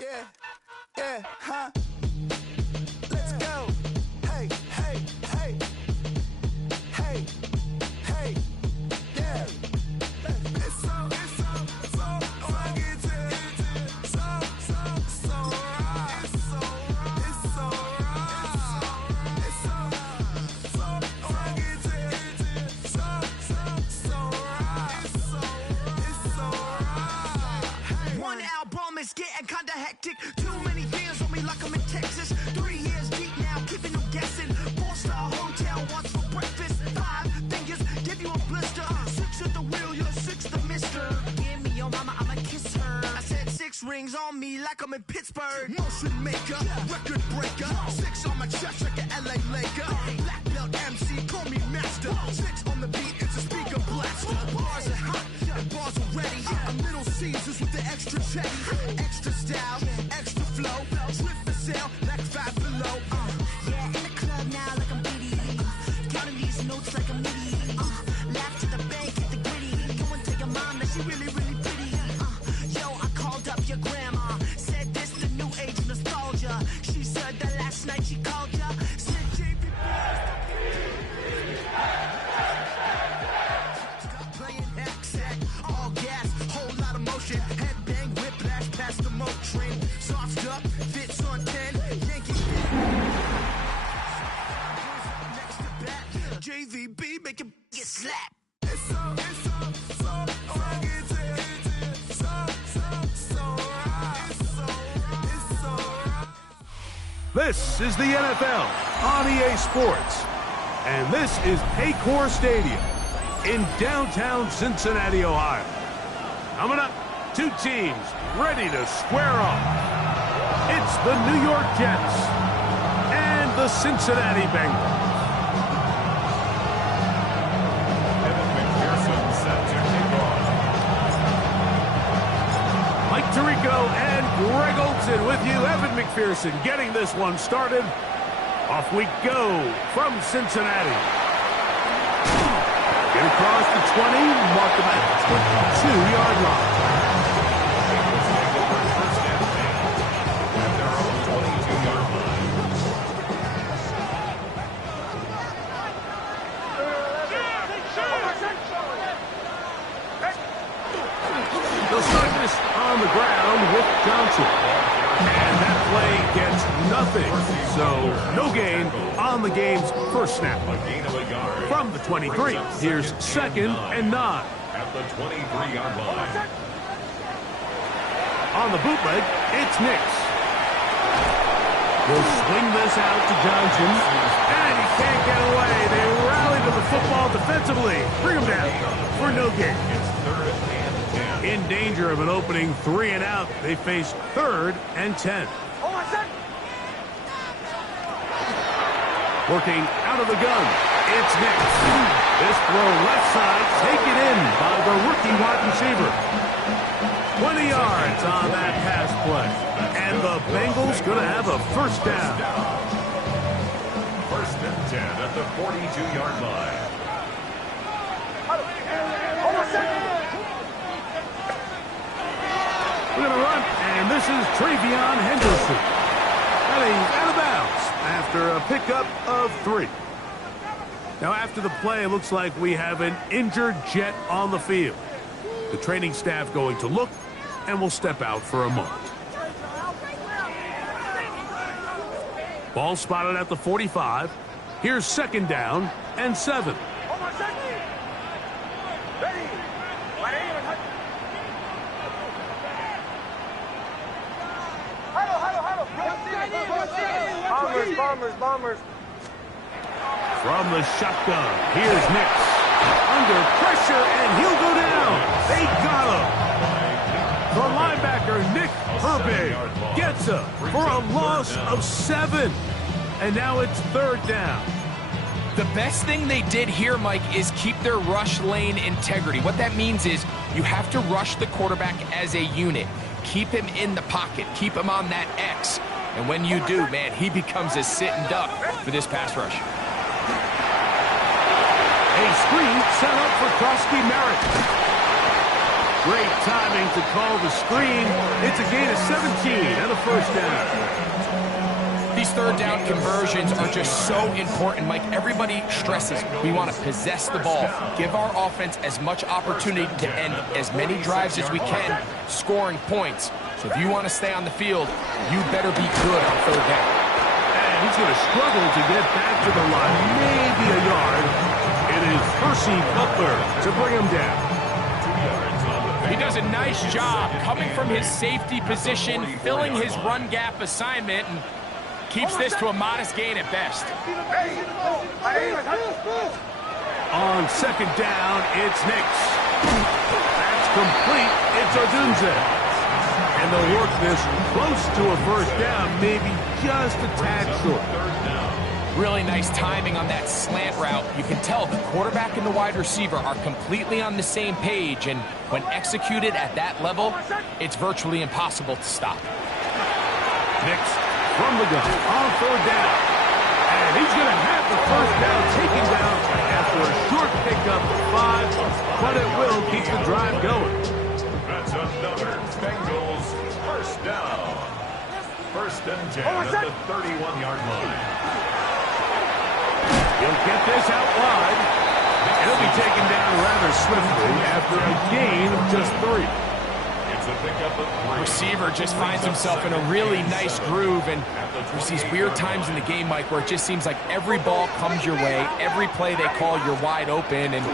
Yeah, yeah, huh? Let's go. Hey, hey, hey. Hey, hey, yeah. It's so rugged. So right. It's so right. It's so rugged. So right. It's so right. One album is getting kinda hectic. Too many fans on me like I'm in Texas. 3 years deep now, keeping them guessing. 4-star hotel once for breakfast. 5 fingers give you a blister. 6 at the wheel, you're 6 the mister. Give me your mama, I'ma kiss her. I said 6 rings on me like I'm in Pittsburgh. Motion maker, record breaker. 6 on my chest like an LA Laker. Black belt MC, call me master. 6 on the beat, it's a speaker blaster. Bars are hot and bars are ready. A Little Caesars with the extra chetty. Extra style, extra flow. Slip for sale, like 5 below. Yeah, in the club now like I'm Diddy. Counting these notes like I'm Nitty. Laugh to the bank, hit the gritty. Go and tell your mom that she really, really pretty. Yo, I called up your grandma. Said this the new age nostalgia. She said that last night she called ya. Said JV playing X-Act. All gas, whole lot of motion. Headbang, whiplash past the moat train. Soft up, fits on 10. Yankee next to bat. JVB make it get slapped. It's so rugged. So right. It's so right. This is the NFL on EA Sports, and this is Paycor Stadium in downtown Cincinnati, Ohio. Coming up, 2 teams ready to square off. It's the New York Jets and the Cincinnati Bengals. Evan McPherson set to kick off. Mike Tirico and Greg Olson with you. Evan McPherson getting this one started. Off we go from Cincinnati. Get across the 20, mark them at the 22-yard line. Bengals take over first and 10 at their own 22-yard line. They'll start this on the ground with Johnson. And that play gets nothing. So no gain on the game's first snap. A gain of a yard. From the 23, here's 2nd and 9. At the 23-yard line. On the bootleg, it's Nix. Will swing this out to Johnson. And he can't get away. They rally to the football defensively. Bring him down for no gain. It's 3rd and 10. In danger of an opening 3 and out, they face 3rd and 10. Working out of the gun, it's Nix. This throw left side, taken in by the rookie wide receiver. 20 yards on that pass play. And the Bengals going to have a first down. 1st and 10 at the 42-yard line. We're going to run, and this is Travion Henderson. Heading out of bounds after a pickup of 3. Now, after the play, it looks like we have an injured Jet on the field. The training staff going to look, and will step out for a moment. Ball spotted at the 45. Here's 2nd down and 7. Bombers. From the shotgun, here's Nix. Under pressure, and he'll go down. They got him. The linebacker, Nick Herbig, gets him for a loss of 7. And now it's 3rd down. The best thing they did here, Mike, is keep their rush lane integrity. What that means is you have to rush the quarterback as a unit. Keep him in the pocket. Keep him on that X. And when you do, man, he becomes a sitting duck for this pass rush. A screen set up for Krosky Merritt. Great timing to call the screen. It's a gain of 17 and a first down. These third down conversions are just so important, Mike. Everybody stresses we want to possess the ball, give our offense as much opportunity to end as many drives as we can, scoring points. So if you want to stay on the field, you better be good on third down. And he's going to struggle to get back to the line, maybe a yard. It is Percy Butler to bring him down. He does a nice job coming from his safety position, filling his run gap assignment, and keeps this to a modest gain at best. On second down, it's Nix. That's complete. It's Odunze. And they'll work this close to a first down, maybe just a tad short. Really nice timing on that slant route. You can tell the quarterback and the wide receiver are completely on the same page, and when executed at that level, it's virtually impossible to stop. Nix from the gun on third down. And he's going to have the first down taken down after a short pickup of 5, but it will keep the drive going. That's another Bengals first down. First and 10 at the 31-yard line. He'll get this out wide. He'll be taken down rather swiftly after a gain of just 3. It's a pickup of 3. Receiver just finds himself in a really nice groove, and there's these weird times in the game, Mike, where it just seems like every ball comes your way, every play they call, you're wide open, and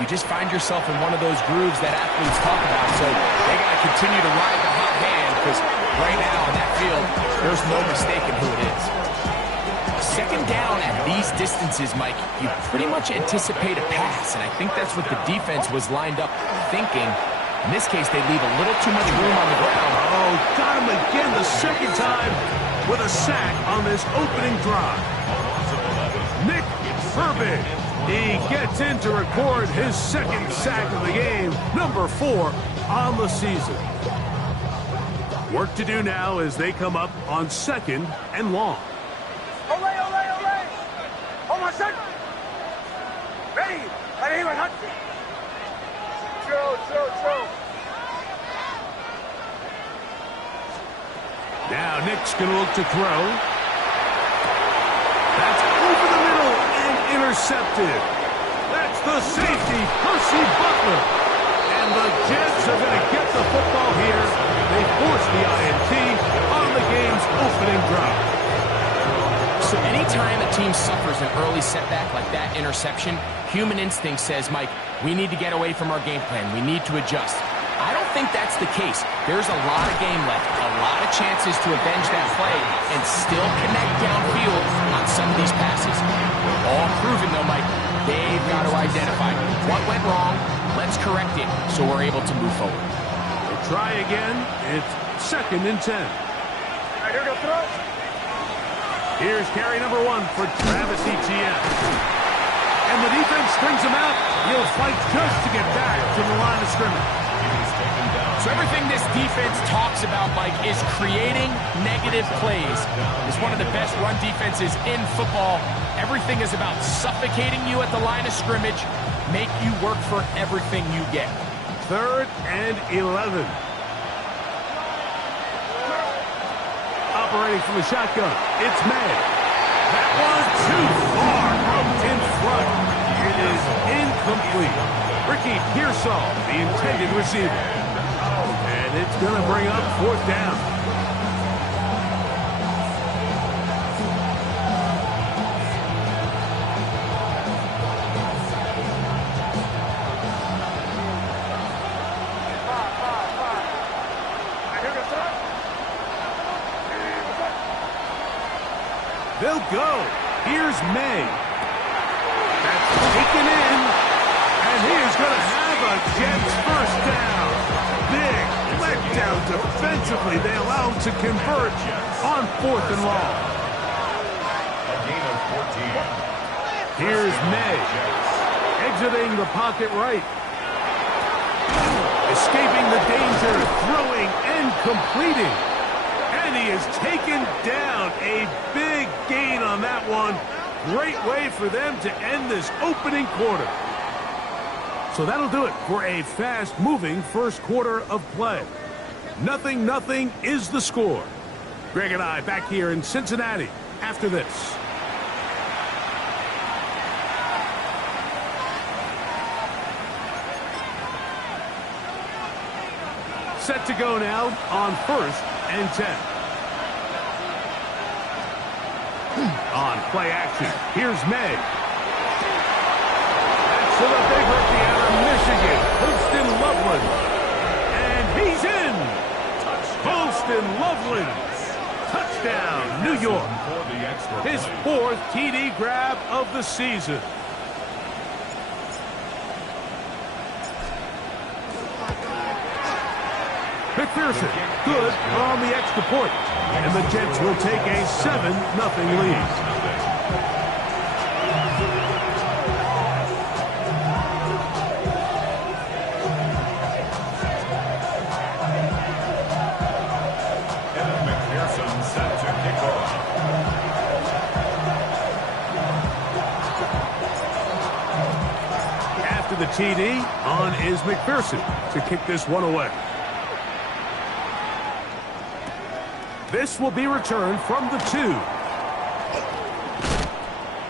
you just find yourself in one of those grooves that athletes talk about. So they got to continue to ride the hot hand, because right now on that field, there's no mistaking who it is. Second down at these distances, Mike, you pretty much anticipate a pass, and I think that's what the defense was lined up thinking. In this case, they leave a little too much room on the ground. Oh, got him again the second time with a sack on this opening drive. Nick Herbig, he gets in to record his second sack of the game, number 4 on the season. Work to do now as they come up on second and long. Now Nick's going to look to throw. That's over the middle and intercepted. That's the safety, Percy Butler. And the Jets are going to get the football here. They force the INT on the game's opening drive. So anytime a team suffers an early setback like that interception, human instinct says, Mike, we need to get away from our game plan. We need to adjust. I don't think that's the case. There's a lot of game left, a lot of chances to avenge that play and still connect downfield on some of these passes. All proven, though, Mike, they've got to identify what went wrong. Let's correct it so we're able to move forward. They try again. It's second and 10. Here's carry number 1 for Travis Etienne. And the defense strings him out. He'll fight just to get back to the line of scrimmage. So everything this defense talks about, Mike, is creating negative plays. It's one of the best run defenses in football. Everything is about suffocating you at the line of scrimmage, make you work for everything you get. Third and 11. Operating from the shotgun, it's May. That one too far out in front. It is incomplete. Ricky Pearsall, the intended receiver. And it's going to bring up 4th down. They'll go. Here's May. That's taken in. And he is going to have a Jets first down. Big letdown defensively. They allow him to convert on 4th and long. A gain of 14. Here's May. Exiting the pocket right. Escaping the danger. Throwing and completing. And he is taken down. A big gain on that one. Great way for them to end this opening quarter. So that'll do it for a fast-moving first quarter of play. 0-0 is the score. Greg and I back here in Cincinnati after this. Set to go now on 1st and 10. On play action, here's May. That's to the big rookie out of Michigan, Holston Loveland. And he's in. Holston Loveland. Touchdown, New York. His 4th TD grab of the season. McPherson, good on the extra point. And the Jets will take a 7-0 lead. After the TD, on is McPherson to kick this one away. This will be returned from the 2.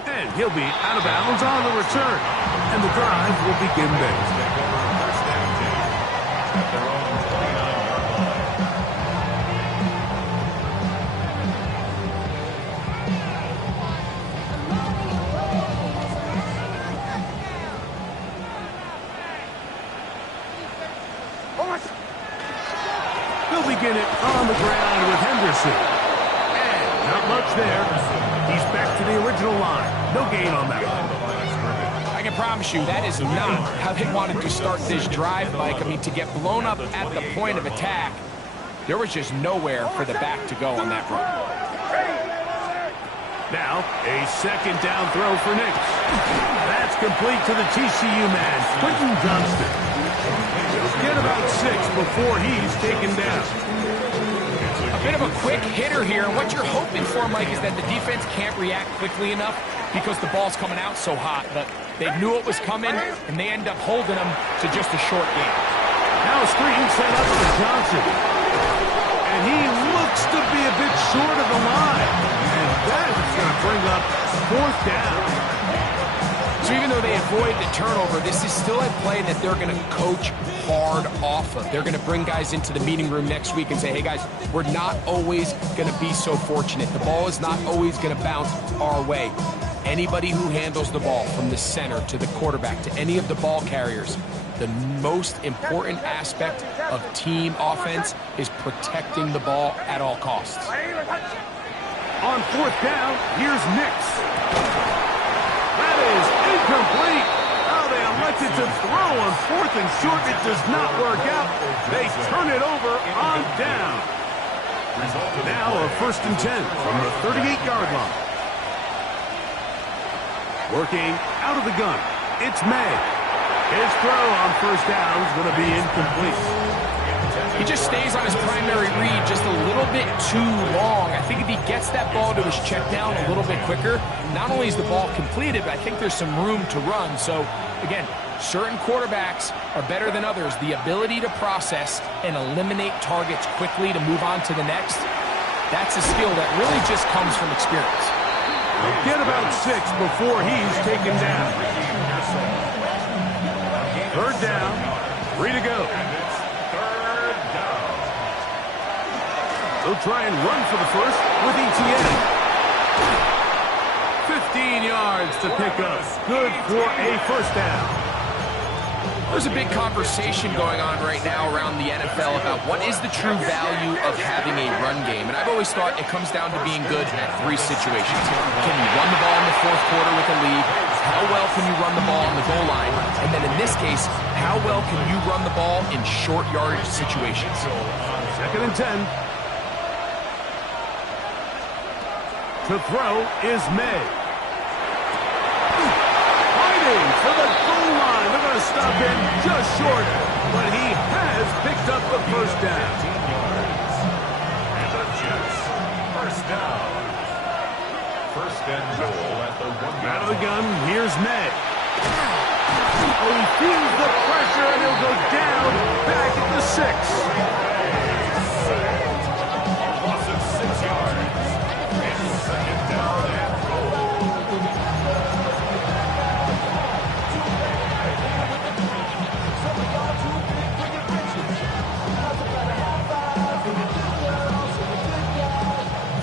And he'll be out of bounds on the return. And the drive will begin there. He'll begin it on the ground with Henderson. And not much there. He's back to the original line. No gain on that one. I can promise you that is not how they wanted to start this drive, Mike. I mean, to get blown up at the point of attack, there was just nowhere for the back to go on that run. Now, a second down throw for Nix. That's complete to the TCU man, Quentin Johnston. He'll get about 6 before he's taken down. A bit of a quick hitter here, and what you're hoping for, Mike, is that the defense can't react quickly enough because the ball's coming out so hot. But they knew it was coming, and they end up holding them to just a short game. Now a screen set up for Johnson. And he looks to be a bit short of the line. And that's going to bring up 4th down. So even though they avoid the turnover, this is still a play that they're going to coach hard off of. They're going to bring guys into the meeting room next week and say, hey, guys, we're not always going to be so fortunate. The ball is not always going to bounce our way. Anybody who handles the ball from the center to the quarterback to any of the ball carriers, the most important aspect of team offense is protecting the ball at all costs. On 4th down, here's Nix. That is incomplete. Oh, they elected to throw on 4th and short. It does not work out. They turn it over on down. Now a 1st and 10 from the 38-yard line. Working out of the gun, it's May. His throw on 1st down is going to be incomplete. He just stays on his primary read just a little bit too long. I think if he gets that ball to his check down a little bit quicker, not only is the ball completed, but I think there's some room to run. So, again, certain quarterbacks are better than others. The ability to process and eliminate targets quickly to move on to the next, that's a skill that really just comes from experience. He'll get about 6 before he's taken down. 3rd down, 3 to go. They'll try and run for the first with ETN. 15 yards to pick up. Good for a 1st down. There's a big conversation going on right now around the NFL about what is the true value of having a run game. And I've always thought it comes down to being good at 3 situations. Can you run the ball in the 4th quarter with a lead? How well can you run the ball on the goal line? And then in this case, how well can you run the ball in short yardage situations? 2nd and 10. To throw is May. Fighting for the goal line. They're going to stop him just short, but he has picked up the 1st down. And the Jets, 1st down. 1st and goal at the 1 yard line. Out of the gun, here's May. Oh, he feels the pressure, and he'll go down back at the 6. Loss of 6 yards. And second down and goal.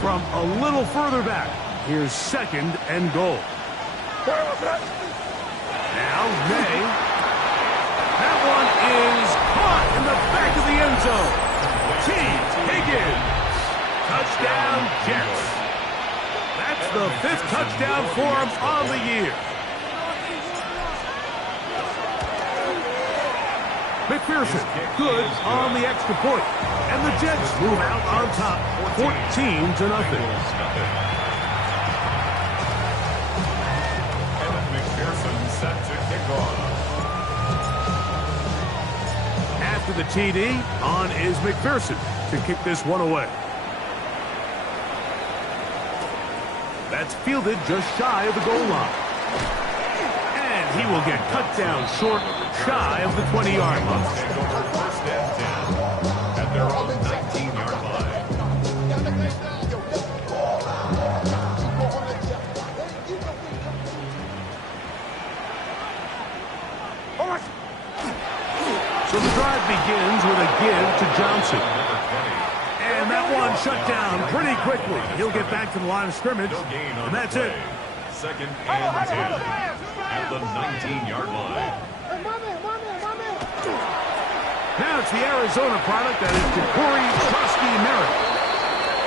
From a little further back, here's second and goal. Now May. That one is caught in the back of the end zone. T. Higgins. Touchdown, Jets. That's the 5th touchdown for him on the year. McPherson, good on the extra point. And the Jets move out on top, 14-0. McPherson set to kick off. After the TD, on is McPherson to kick this one away. That's fielded just shy of the goal line. And he will get cut down short, shy of the 20-yard line. First and 10 at their own 19-yard line. So the drive begins with a give to Johnson. And that one shut down pretty quickly. He'll get back to the line of scrimmage, and that's it. Second and 10 at the 19-yard line. Now it's the Arizona product that is Ja'Cory Trusty-Merritt.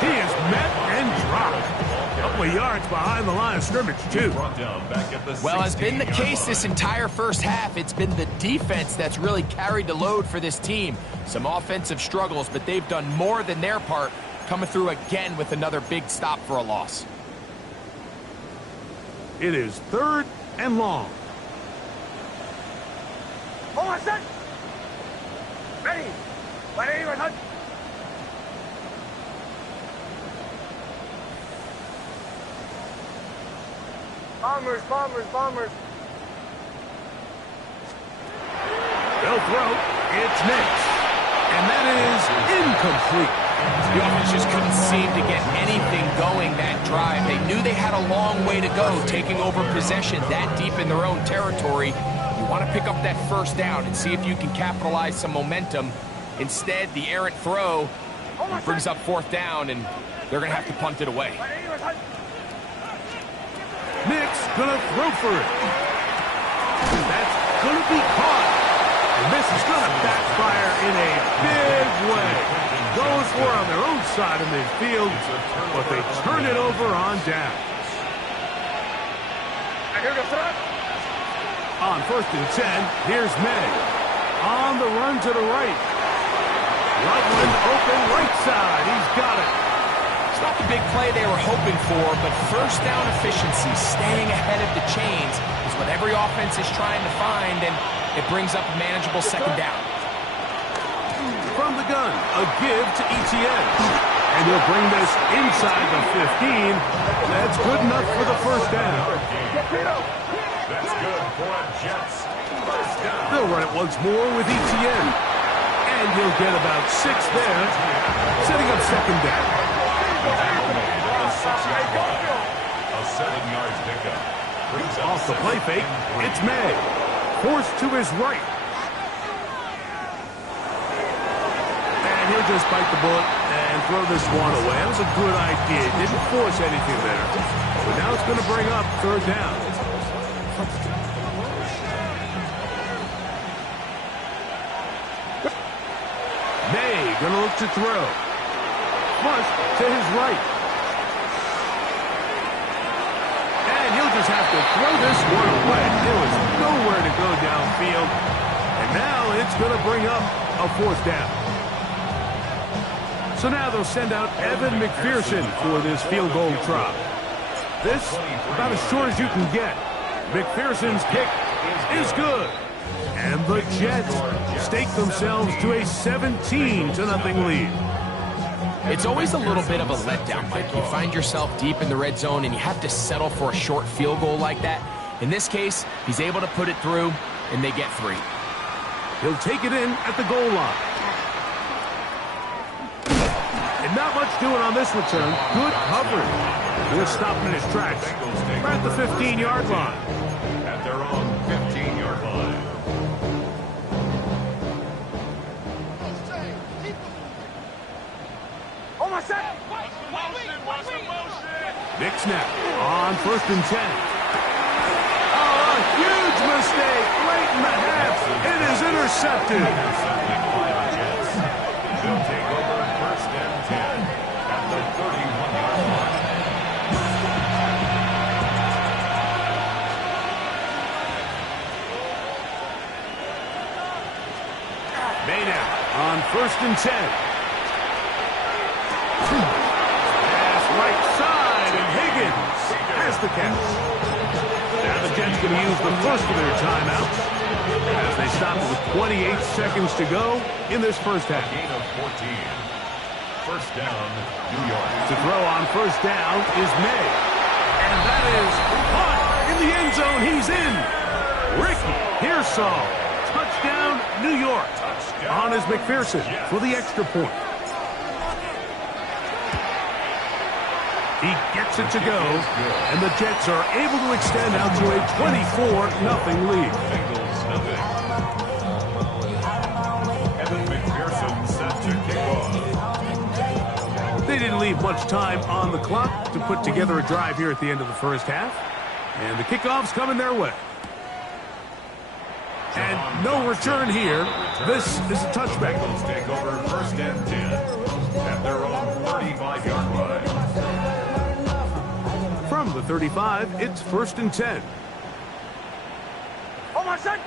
He is met and dropped. A couple of yards behind the line of scrimmage, too. Well, has been the case this entire first half. It's been the defense that's really carried the load for this team. Some offensive struggles, but they've done more than their part, coming through again with another big stop for a loss. It is 3rd and long. Ready. Bombers. They'll throw. It's Nix. And that is incomplete. The offense just couldn't seem to get anything going that drive. They knew they had a long way to go, taking over possession that deep in their own territory. You want to pick up that first down and see if you can capitalize some momentum. Instead, the errant throw brings up 4th down, and they're going to have to punt it away. Nick's gonna throw for it. That's gonna be caught. And this is gonna backfire in a big way. Goes for on their own side of midfield, but they turn it over on downs. On 1st and 10, here's May. On the run to the right. Loveland open right side. He's got it. It's not the big play they were hoping for, but first down efficiency, staying ahead of the chains, is what every offense is trying to find, and it brings up a manageable second down. From the gun, a give to Etienne. And he'll bring this inside the 15. That's good enough for the first down. That's good for a Jets. First down. They'll run it once more with Etienne. And he'll get about 6 there, setting up second down. A 7-yard pickup. Off the play fake, it's May. Forced to his right. And he'll just bite the bullet and throw this one away. That was a good idea. Didn't force anything there. But now it's going to bring up 3rd down. May going to look to throw. Flush to his right. And he'll just have to throw this one away. There was nowhere to go downfield. And now it's going to bring up a 4th down. So now they'll send out Evan McPherson for this field goal try. This, about as short as you can get. McPherson's kick is good. And the Jets stake themselves to a 17-0 lead. It's always a little bit of a letdown, Mike. You find yourself deep in the red zone and you have to settle for a short field goal like that. In this case, he's able to put it through. and they get 3. He'll take it in at the goal line. And not much doing on this return. Good coverage. We're stopping in his tracks. Right at the 15-yard line. At their own 15-yard line. Almost set. Nick snap on 1st and 10. Oh, a huge mistake late in the half. It is intercepted. They'll take over 1st and 10 at the 31-yard line. Maynard on 1st and 10. Pass right side, and Higgins has the catch. Now the Jets going to use the first of their timeouts as they stop it with 28 seconds to go in this first half. Gain of 14. 1st down, New York. To throw on 1st down is May. And that is caught in the end zone. He's in. Ricky Pearsall. Touchdown, New York. On is McPherson for the extra point. He gets it to go, and the Jets are able to extend out to a 24-0 lead. Bengals nothing. Evan McPherson set to kick off. They didn't leave much time on the clock to put together a drive here at the end of the first half, and the kickoff's coming their way. And no return here. This is a touchback. Bengals take over 1st and 10 at their own 35-yard line. From the 35, it's 1st and 10. Almost set. To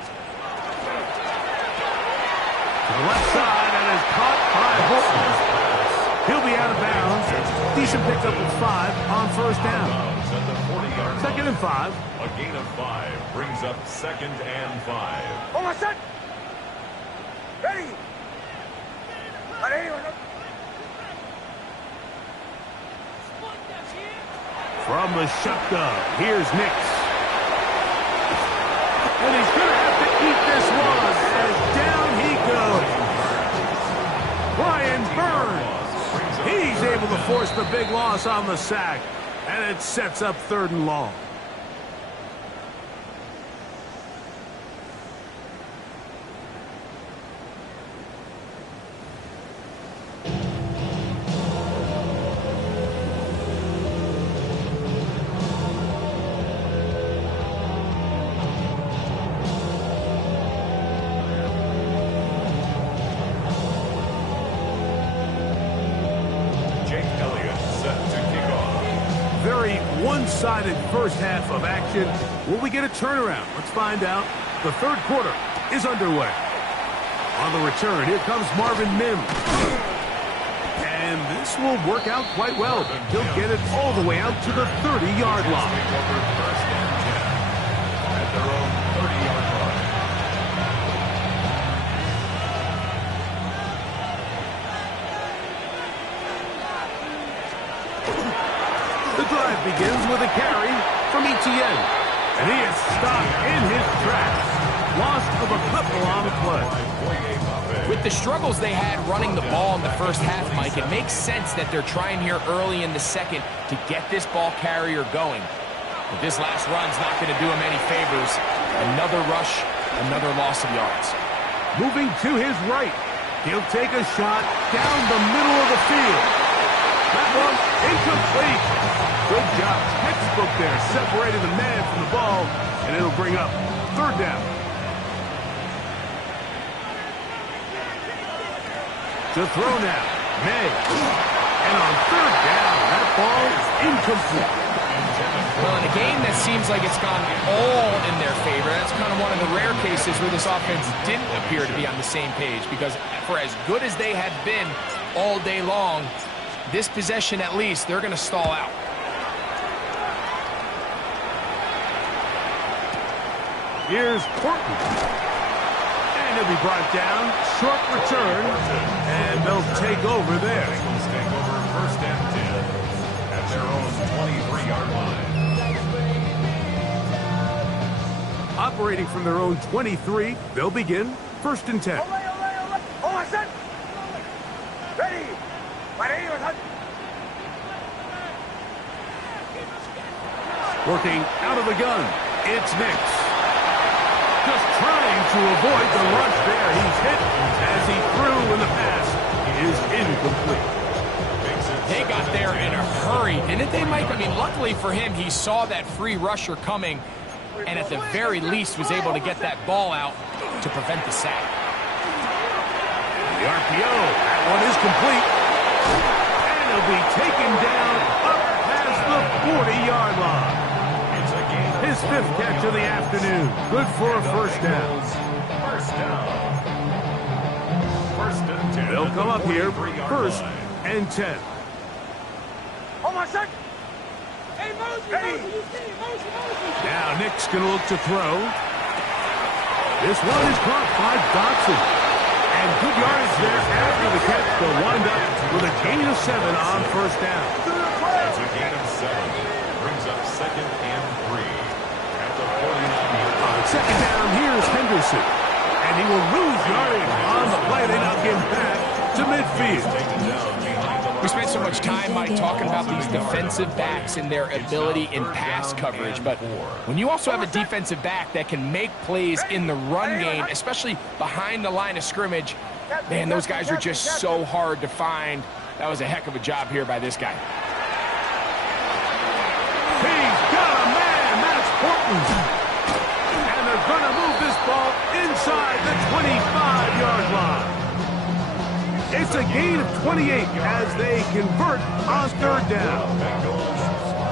the left side, and is caught by Holton. He'll be out of bounds. Decent pickup of 5 on 1st down. At the 40-yard line. 2nd and 5. A gain of 5 brings up 2nd and 5. Almost set. Ready. From the shotgun, here's Nix. And he's going to have to eat this one as down he goes. Brian Burns. He's able to force the big loss on the sack. And it sets up 3rd and long. One-sided first half of action. Will we get a turnaround? Let's find out. The 3rd quarter is underway. On the return, here comes Marvin Mims. And this will work out quite well. He'll get it all the way out to the 30-yard line. First and 10 at their own 30-yard line. The drive begins with a carry from Etienne. And he is stopped in his tracks. Loss of a couple on the play. With the struggles they had running the ball in the first half, Mike, it makes sense that they're trying here early in the second to get this ball carrier going. But this last run's not going to do him any favors. Another rush, another loss of yards. Moving to his right. He'll take a shot down the middle of the field. That one incomplete. Good job. Textbook there, separating the man from the ball, and it'll bring up 3rd down. To throw now, May. And on 3rd down, that ball is incomplete. Well, in a game that seems like it's gone all in their favor, that's kind of one of the rare cases where this offense didn't appear to be on the same page, because for as good as they had been all day long, this possession at least, they're going to stall out. Here's Portman. And he'll be brought down. Short return. And they'll take over there. Bengals take over 1st and 10 at their own 23-yard line. Operating from their own 23, they'll begin 1st and 10. All set. Ready. Working out of the gun, it's Nix. Just trying to avoid the rush there. He's hit as he threw, and the pass is incomplete. They got there in a hurry, didn't they, Mike? I mean, luckily for him, he saw that free rusher coming, and at the very least was able to get that ball out to prevent the sack. The RPO, that one is complete. And he'll be taken down up past the 40-yard line. His 5th catch of the afternoon. Good for a 1st down. First down. 1st and 10. They'll come up here 1st and 10. All set. Now Nick's going to look to throw. This one is caught by Dotson. And good yardage there after the catch. They'll wind up with a gain of 7 on 1st down. It's a gain of 7. Brings up 2nd and 3. At the 49-yard line. On 2nd down, here's Henderson. And he will lose yardage on the play. They knock him back to midfield. Taken down behind the line. We spent so much time, Mike, talking about these defensive backs and their ability in pass coverage. But when you also have a defensive back that can make plays in the run game, especially behind the line of scrimmage, man, those guys are just so hard to find. That was a heck of a job here by this guy. He's got a man. That's Horton. And they're going to move this ball inside the 25-yard line. It's a gain of 28 as they convert on 3rd down.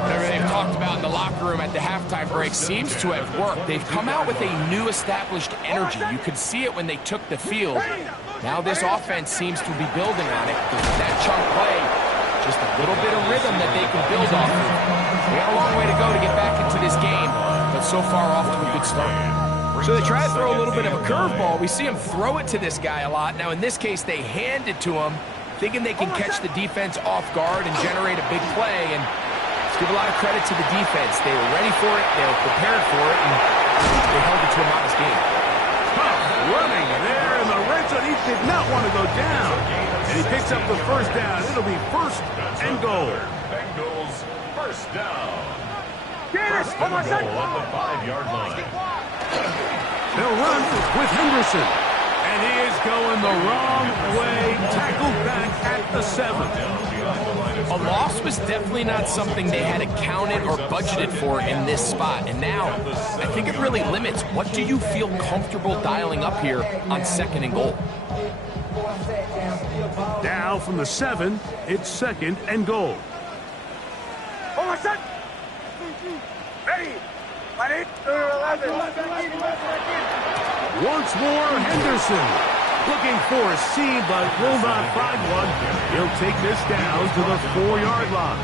Whatever they've talked about in the locker room at the halftime break seems to have worked. They've come out with a new established energy. You could see it when they took the field. Now this offense seems to be building on it. That chunk play, just a little bit of rhythm that they can build off of. They got a long way to go to get back into this game, but so far off to a good start. So they try to throw a little bit of a curveball. We see him throw it to this guy a lot. Now, in this case, they hand it to him, thinking they can catch the defense off guard and generate a big play. And let's give a lot of credit to the defense. They were ready for it, they were prepared for it, and they held it to a modest game. Tough running there in the red zone. He did not want to go down. And he picks up the 1st down. It'll be 1st and goal. Bengals 1st down. Get it. First and goal on the 5-yard line. They'll run with Henderson. And he is going the wrong way. Tackled back at the 7. A loss was definitely not something they had accounted or budgeted for in this spot. And now, I think it really limits what do you feel comfortable dialing up here on 2nd and goal. Now from the 7, it's 2nd and goal. All set. Ready. Once more, Henderson looking for a seam, but will not find one. He'll take this down to the 4-yard line.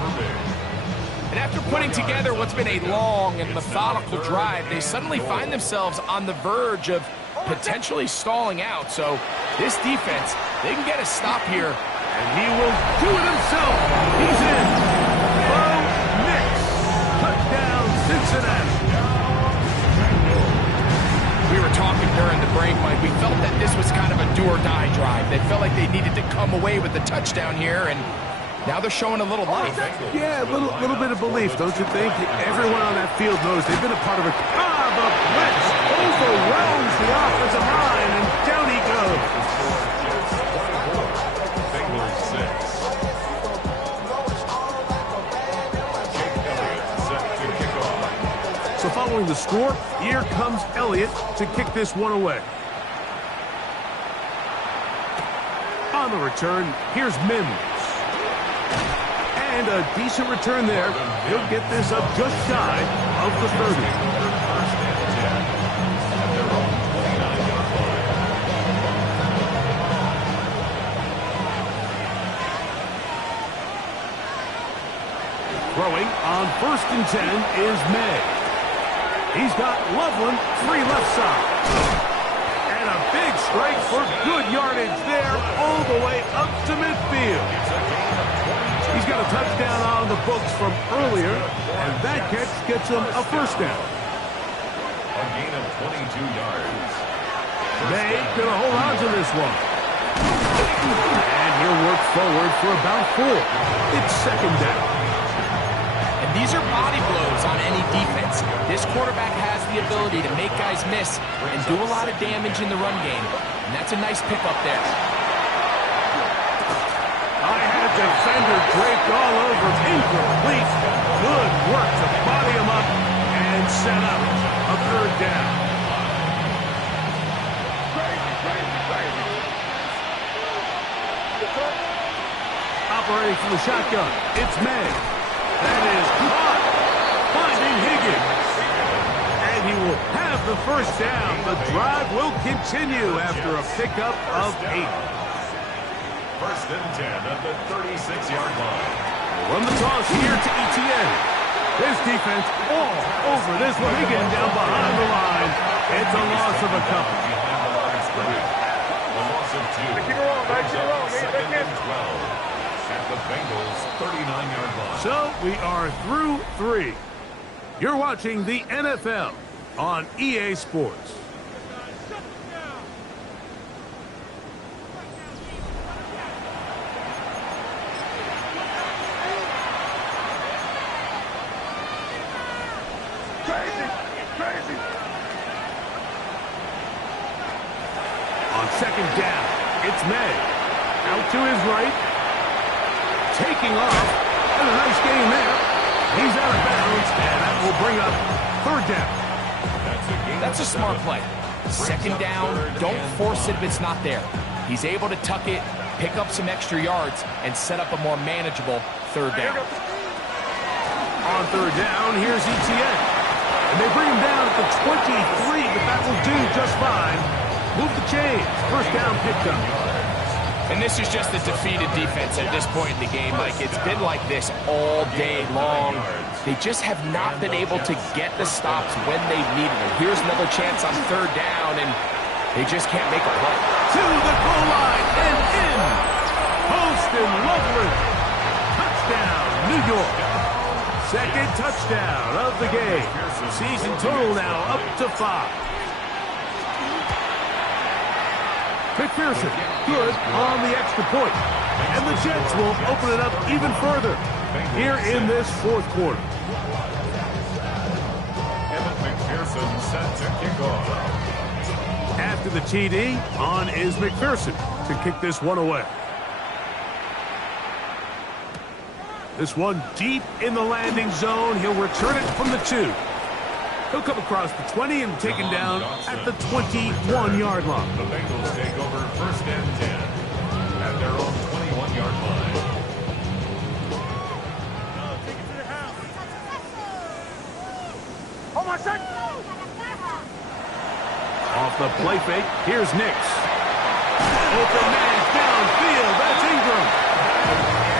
And after putting together what's been a long and methodical drive, they suddenly find themselves on the verge of potentially stalling out. So this defense, they can get a stop here. And he will do it himself. He's in. Bo Nix. Touchdown, Cincinnati. We were talking during the break, Mike. We felt that this was kind of a do-or-die drive. They felt like they needed to come away with the touchdown here, and now they're showing a little life. Yeah, a little bit of belief, don't you think? Everyone on that field knows they've been a part of it. The blitz overwhelms the offensive line, and down he goes. Bengals 6. Jake Elliott set to kick off. So following the score, here comes Elliott to kick this one away. On the return, here's Mims. And a decent return there. He'll get this up just shy of the 30. First and 10 at their own 29-yard line. Throwing on 1st and 10 is May. He's got Loveland free left side. And a big strike for good yardage there all the way up to midfield. He's got a touchdown on the books from earlier, and that catch gets him a 1st down. A gain of 22 yards. May gonna hold on to this one. And he'll work forward for about 4. It's second down. And these are body blows on any defense. This quarterback has the ability to make guys miss and do a lot of damage in the run game. And that's a nice pickup there. I had a defender draped all over. Incomplete. Good work to body him up and set up a third down. Operating from the shotgun, it's May. That is caught. Finding Higgins. And he will have the first down. The drive will continue after a pickup of 8. First and 10 at the 36-yard line. Run the toss here to Etienne. His defense all over this one. Again down behind the line. It's a loss of a couple. Behind the line of scrimmage. A loss of 2. Brings up second and 12 at the Bengals' 39-yard line. So we are through 3. You're watching the NFL on EA Sports. On second down, it's May. Out to his right. Taking off. And a nice game there. He's out of bounds, and that will bring up third down. That's a smart play. Second down, don't force it if it's not there. He's able to tuck it, pick up some extra yards, and set up a more manageable third down. On third down, here's Etienne. And they bring him down at the 23, but that will do just fine. Move the chains. First down picked up. And this is just a defeated defense at this point in the game, Mike. It's been like this all day long. They just have not been able to get the stops when they've needed them. Here's another chance on third down, and they just can't make a play. To the goal line and in. Poston Loveland. Touchdown, New York. Second touchdown of the game. Season total now up to 5. McPherson, good on the extra point. And the Jets will open it up even further here in this fourth quarter. Evan McPherson set to kick off. After the TD, on is McPherson to kick this one away. This one deep in the landing zone. He'll return it from the 2. He'll come across the 20 and taken down at the 21-yard line. The Bengals take over first and 10 at their own 21-yard line. Hold my son. Off the play fake, here's Nix. Open man downfield, that's Ingram.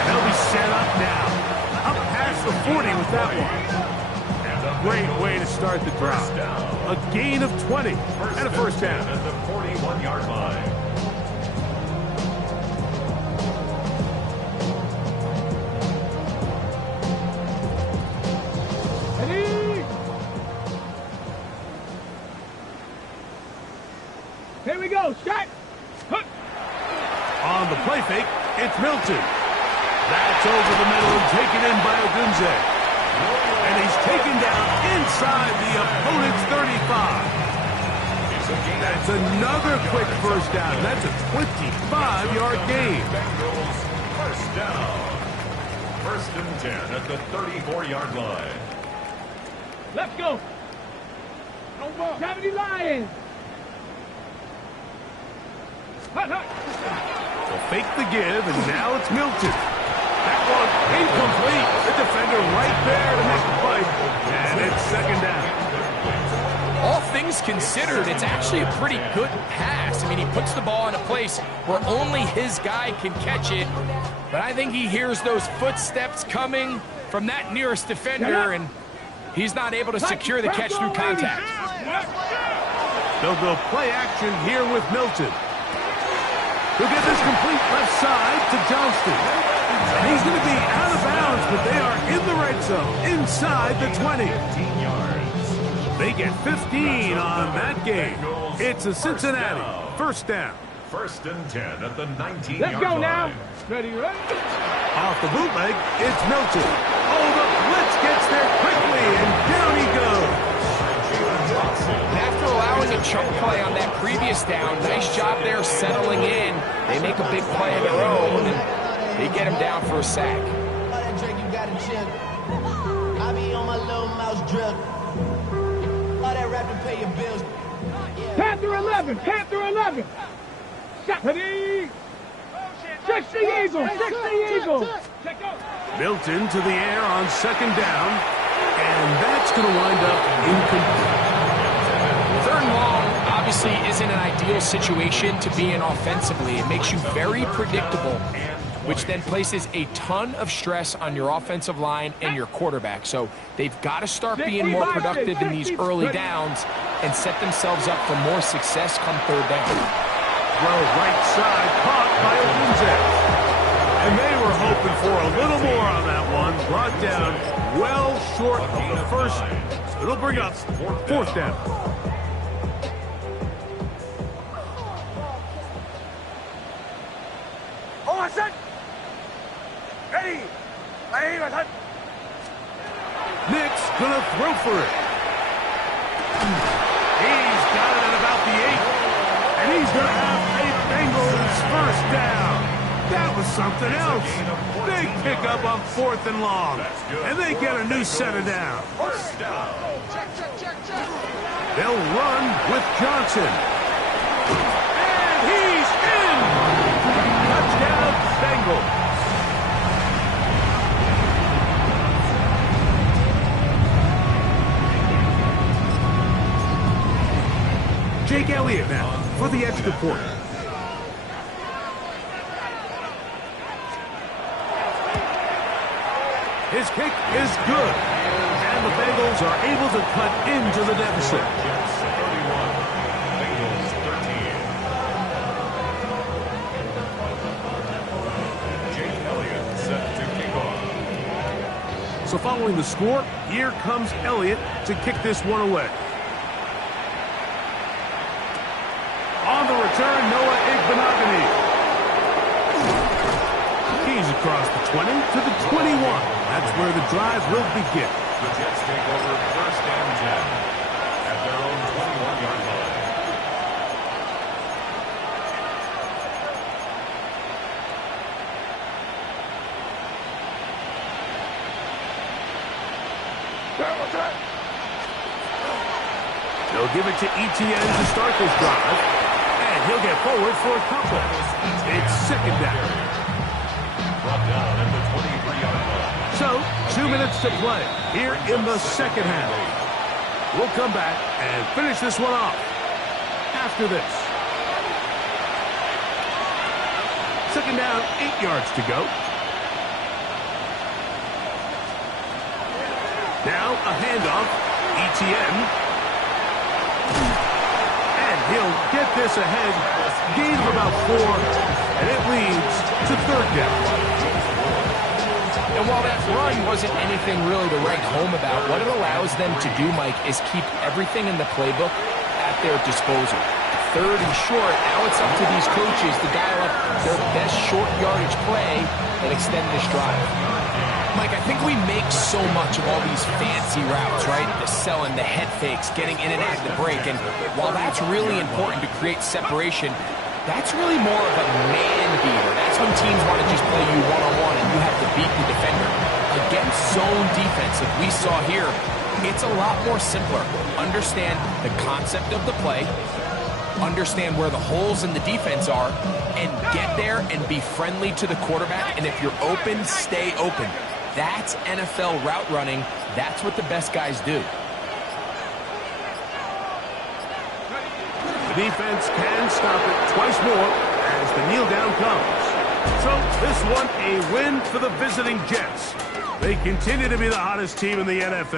And they'll be set up now. Up past the 40 with that one. Great way to start the drive. A gain of 20 and a first down. At the 41-yard line. Ready? Here we go. Shot. On the play fake, it's Milton. That's over the middle and taken in by Odunze. And he's taken down inside the opponent's 35. That's another quick first down. That's a 25-yard gain. Bengals first down. First and 10 at the 34-yard line. Let's go. Gravity Lions. Hut, hut. They'll fake the give, and now it's Milton. That one incomplete. The defender right there to make the play. And it's second down. All things considered, it's actually a pretty good pass. I mean, he puts the ball in a place where only his guy can catch it. But I think he hears those footsteps coming from that nearest defender, and he's not able to secure the catch through contact. They'll go play action here with Milton. He'll get this complete left side to Johnston. He's going to be out of bounds, but they are in the red zone, inside the 20. 15 yards. They get 15 on that game. It's a Cincinnati first down. 1st and 10 at the 19-yard line. Let's go now. Ready, ready. Off the bootleg, it's Milton. Oh, the blitz gets there quickly, and down he goes. And after allowing a chunk play on that previous down, nice job there settling in. They make a big play of their own, and they get him down for a sack. All that Drake, you gotta chill. I be on my little mouse drill. All that rap to pay your bills. Panther 11, Panther 11. Shot. Ready. 60 Eagles, 60 Eagles. Check out. Milton to the air on 2nd down, and that's going to wind up incomplete. 3rd and long obviously isn't an ideal situation to be in offensively. It makes you very predictable, which then places a ton of stress on your offensive line and your quarterback. So they've got to start being more productive in these early downs and set themselves up for more success come 3rd down. Throw right side, caught by Odunze. And they were hoping for a little more on that one. Brought down well short of the first. It'll bring up 4th down. Nick's gonna throw for it. He's got it at about the 8. And he's gonna have a Bengals first down. That was something else. Big pickup on 4th and long. And they get a new set of downs. They'll run with Johnson. And he's in! Touchdown, Bengals. Jake Elliott now for the extra point. His kick is good. And the Bengals are able to cut into the deficit. Jets 31, Bengals 13. Jake Elliott set to kick off. So following the score, here comes Elliott to kick this one away. On the return, Noah Igbenogany. He's across the 20 to the 21. That's where the drive will begin. The Jets take over 1st and 10 at their own 21-yard line. They'll give it to Etienne to start this drive. And he'll get forward for a couple. It's 2nd down. Brought down at the 23-yard line. So, 2 minutes to play here in the 2nd half. We'll come back and finish this one off after this. 2nd down, 8 yards to go. Now a handoff. Etienne. And he'll get this ahead. Gain of about 4. And it leads to 3rd down. And while that run wasn't anything really to write home about, what it allows them to do, Mike, is keep everything in the playbook at their disposal. 3rd and short, now it's up to these coaches to dial up their best short yardage play and extend this drive. Mike, I think we make so much of all these fancy routes, right? The selling, the head fakes, getting in and out of the break. And while that's really important to create separation, that's really more of a man beater. That's when teams want to just play you one-on-one and you have to beat the defender. Against zone defense, like we saw here, it's a lot more simpler. Understand the concept of the play, understand where the holes in the defense are, and get there and be friendly to the quarterback. And if you're open, stay open. That's NFL route running. That's what the best guys do. The defense can stop it twice more as the kneel down comes. So this one a win for the visiting Jets. They continue to be the hottest team in the NFL.